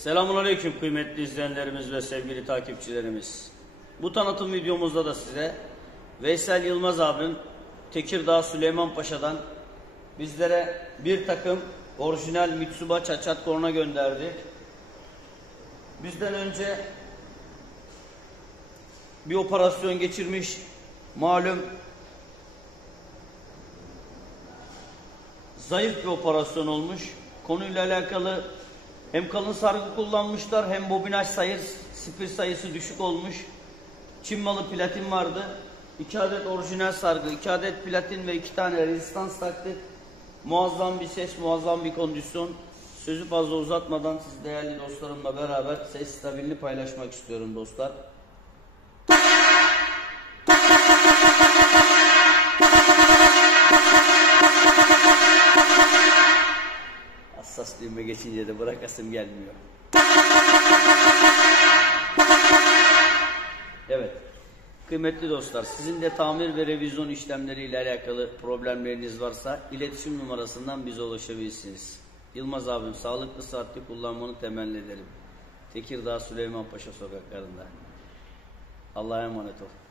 Selamünaleyküm kıymetli izleyenlerimiz ve sevgili takipçilerimiz. Bu tanıtım videomuzda da size Veysel Yılmaz abim Tekirdağ Süleymanpaşa'dan bizlere bir takım orijinal Mitsubishi çat korna gönderdi. Bizden önce bir operasyon geçirmiş, malum zayıf bir operasyon olmuş. Konuyla alakalı hem kalın sargı kullanmışlar hem bobinaj spir sayısı düşük olmuş. Çin malı platin vardı. 2 adet orijinal sargı, 2 adet platin ve 2 tane rezistans taktık. Muazzam bir ses, muazzam bir kondisyon. Sözü fazla uzatmadan siz değerli dostlarımla beraber ses stabilini paylaşmak istiyorum dostlar. Hassas düğme geçince de bırakasım gelmiyor. Evet. Kıymetli dostlar, sizin de tamir ve revizyon işlemleri ile alakalı problemleriniz varsa iletişim numarasından bize ulaşabilirsiniz. Yılmaz abim sağlıklı saatli kullanmanı temenni ederim. Tekirdağ Süleymanpaşa sokaklarında. Allah'a emanet ol.